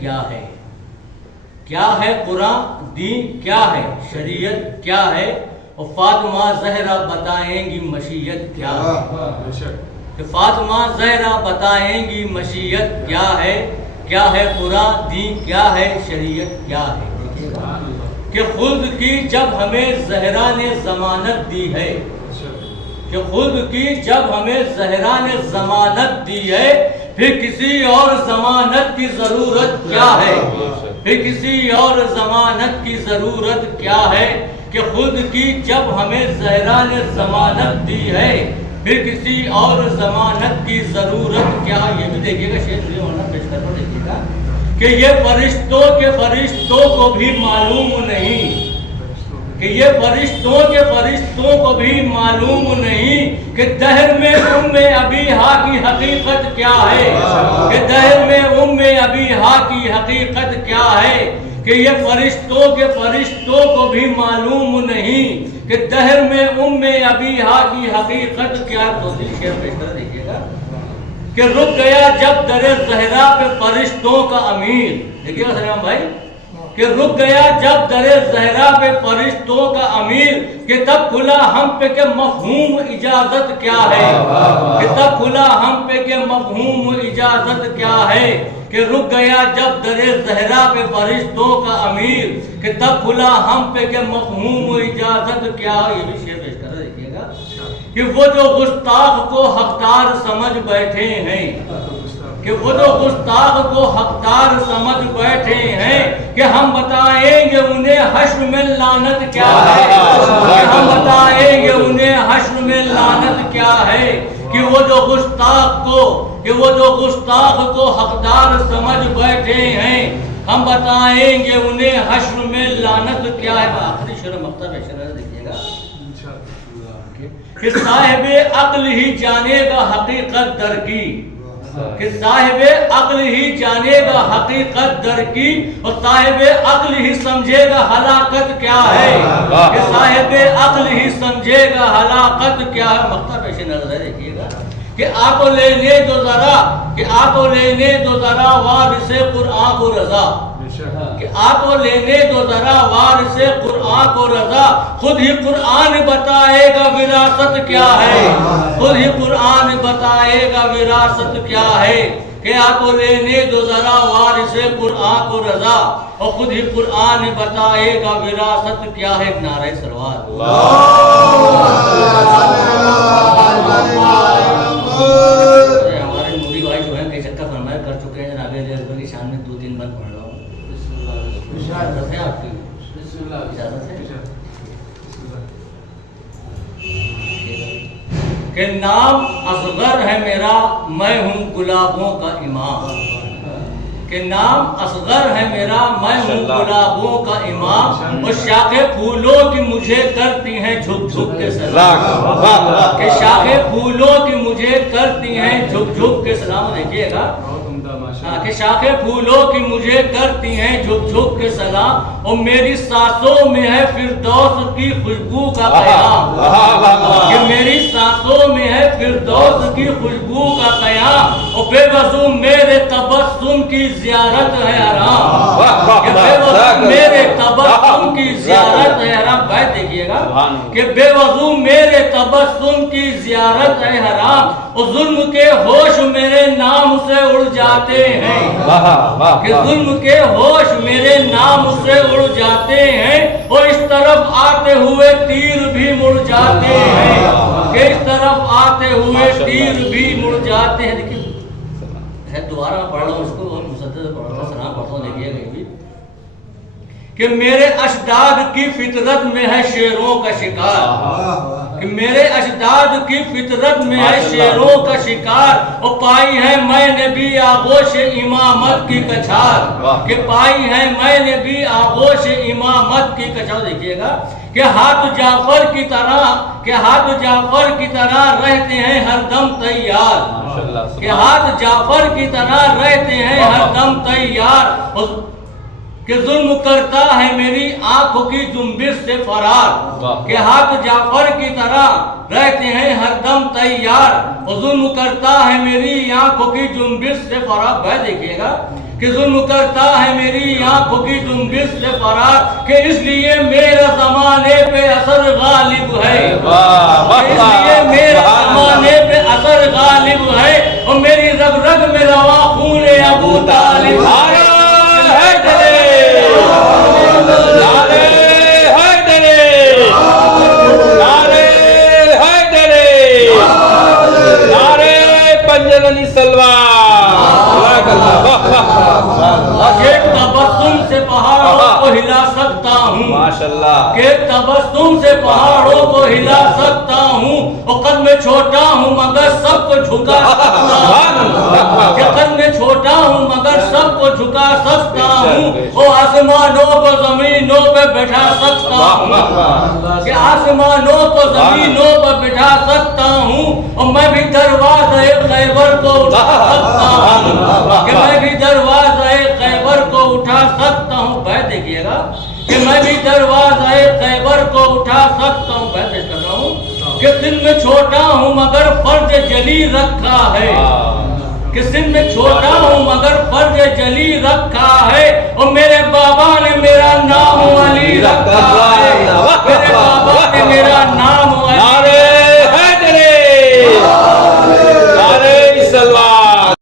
کیا ہے؟ کیا ہے قرآن، دین کیا ہے، شریعت کیا ہے، اور فاطمہ زہرا بتائیں گی مشیت کیا ہے؟ کہ فاطمہ زہرا بتائیں گی مشیت کیا ہے قرآن، دین کیا ہے، شریعت کیا ہے؟ کہ خود کی جب ہمیں زہرا نے ضمانت دی ہے، کہ خود کی جب ہمیں زہرا نے ضمانت دی ہے، پھر کسی اور ضمانت کی ضرورت کیا ہے؟ پھر کسی اور ضمانت کی ضرورت کیا ہے؟ کہ خود کی جب ہمیں زہرا نے ضمانت دی ہے، پھر کسی اور ضمانت کی ضرورت کیا؟ یہ بھی دیکھیے گا شیخ مولانا پیش کر دیکھیے گا کہ یہ فرشتوں کو بھی معلوم نہیں، کہ یہ فرشتوں کو بھی معلوم نہیں کہ دہر میں ام ابیہا کی حقیقت کیا ہے، کہ دہر میں ام ابیہا کی حقیقت کیا ہے، کہ یہ فرشتوں کو بھی معلوم نہیں کہ دہر میں ام ابیہا کی حقیقت کیا؟ دوسری شعر پیش کر دیکھیے گا کہ رک گیا جب در زہرا پہ فرشتوں کا امیر، دیکھیے گا سلام بھائی، کہ رک گیا جب در زہرا پہ فرشتوں کا امیر، کہ تب کھلا ہم پہ کہ مفہوم اجازت کیا ہے، کہ تب کھلا ہم پہ کہ مفہوم اجازت کیا ہے، کہ رک گیا جب در زہرا پہ فرشتوں کا امیر، کہ تب کھلا ہم پہ کہ مفہوم اجازت کیا؟ یہ بھی شعر پیش کر دیکھیے گا کہ وہ جو گستاخ کو حقدار سمجھ بیٹھے ہیں، کہ وہ جو گستاخ کو حقدار سمجھ بیٹھے ہیں، کہ ہم بتائیں گے انہیں حشر میں لعنت کیا ہے، کہ ہم بتائیں گے انہیں حشر میں لعنت کیا ہے، کہ وہ جو گستاخ کو حقدار سمجھ بیٹھے ہیں، ہم بتائیں گے انہیں حشر میں لعنت کیا ہے؟ آخری شعر مقطع پیش کر دیکھیے گا کہ صاحب عقل ہی جانے گا حقیقت در کی، کہ صاحب عقل ہی جانے گا حقیقت در کی، اور صاحب عقل ہی سمجھے گا ہلاکت کیا ہے، کہ صاحب عقل ہی سمجھے گا ہلاکت کیا ہے؟ مقطع پیش نظر دیکھیے گا کہ آ تو لینے دو ذرا وارث قرآن کو رضا، کہ آ تو لینے دو ذرا وارث قرآن کو رضا، خود ہی قرآن بتائے گا وراثت کیا ہے، خود ہی قرآن بتائے گا وراثت کیا ہے، کہ آ تو لینے دو ذرا وارث قرآن کو رضا، اور خود ہی قرآن بتائے گا وراثت کیا ہے؟ نعرہ سلوات۔ ہمارے نوری بھائی جو ہیں کئی چکر فرمایا کر چکے ہیں جناب علی اکبر کی شان میں 2-3 بند پڑھ رہا ہوں۔ اجازت ہے آپ کی؟ اجازت ہے کہ نام اصغر ہے میرا، میں ہوں گلابوں کا امام، کہ نام اصغر ہے میرا، میں ہوں گلابوں کا امام، اور شاخیں پھولوں کی مجھے کرتی ہیں جھک جھک کے سلام، کہ شاخیں پھولوں کی مجھے کرتی ہیں جھک جھک کے سلام۔ دیکھیے گا کہ شاخیں پھولوں کی مجھے کرتی ہیں جھک جھک کے سلام، اور میری سانسوں میں ہے فردوس کی خوشبو کا قیام، کہ میری سانسوں میں ہے فردوس کی خوشبو کا قیام، اور بے وضو میرے تبسم کی زیارت ہے حرام، کہ بے وضو میرے تبسم کی زیارت ہے حرام۔ بات دیکھیے گا کہ بے وضو میرے تبسم کی زیارت ہے حرام، اور ظلم کے ہوش میرے نام سے اڑ جاتے ہیں، کہ ظلم کے ہوش میرے نام سے اڑ جاتے ہیں، اور اس طرف آتے ہوئے تیر بھی مڑ جاتے ہیں، کہ اس طرف آتے ہوئے تیر بھی مڑ جاتے ہیں۔ دیکھیے دوبارہ پڑھ رہا ہوں اس کو، اور مسدد پڑھ رہا ہوں، سلام پڑھتا ہوں۔ دیکھیے گا بھی کہ میرے اجداد کی فطرت میں ہے شیروں کا شکار، کہ میرے اجداد کی فطرت میں ہے شیروں کا شکار، اور پائی ہے میں نے بھی آغوش امامت کی کچھار، کہ پائی ہے میں نے بھی آغوش امامت کی کچھار۔ دیکھیے گا کہ ہاتھ جعفر کی طرح رہتے ہیں ہر دم تیار، کہ ہاتھ جعفر کی طرح رہتے ہیں ہر دم تیار، کہ ظلم کرتا ہے میری آنکھوں کی جنبش سے فرار، کہ ہاتھ جعفر کی طرح رہتے ہیں ہر دم تیار، اور ظلم کرتا ہے میری آنکھوں کی جنبش سے فرار۔ بھائی دیکھیے گا کہ ظلم کرتا ہے میری آنکھوں کی جنبش سے فرار، کہ اس لیے میرا زمانے پہ اثر غالب ہے، اس لیے میرا زمانے پہ اثر غالب ہے، اور میری رگ رگ میں روا خون ابو طالب ہے۔ ایک تبسم سے پہاڑوں کو ہلا سکتا ہوں، ماشاءاللہ، کہ تبسم سے پہاڑوں کو ہلا سکتا ہوں، اور قد میں چھوٹا ہوں مگر سب کو جھکا سکتا ہوں، کہ قد میں چھوٹا ہوں مگر سب کو جھکا سکتا ہوں، اور آسمانوں کو زمینوں پہ بٹھا سکتا ہوں، کہ آسمانوں کو زمینوں پہ بٹھا سکتا ہوں، اور میں بھی دروازہ خیبر کو اٹھا سکتا ہوں، کہ میں بھی دروازہ خیبر کو اٹھا سکتا ہوں۔ بیت دیکھیے گا کہ میں بھی دروازہ خیبر کو اٹھا سکتا ہوں۔ بیت پیش کر رہا ہوں کہ دل میں چھوٹا ہوں مگر فرض جلی رکھا ہے، کہ دل میں چھوٹا ہوں مگر فرض جلی رکھا ہے، اور میرے بابا نے میرا نام علی رکھا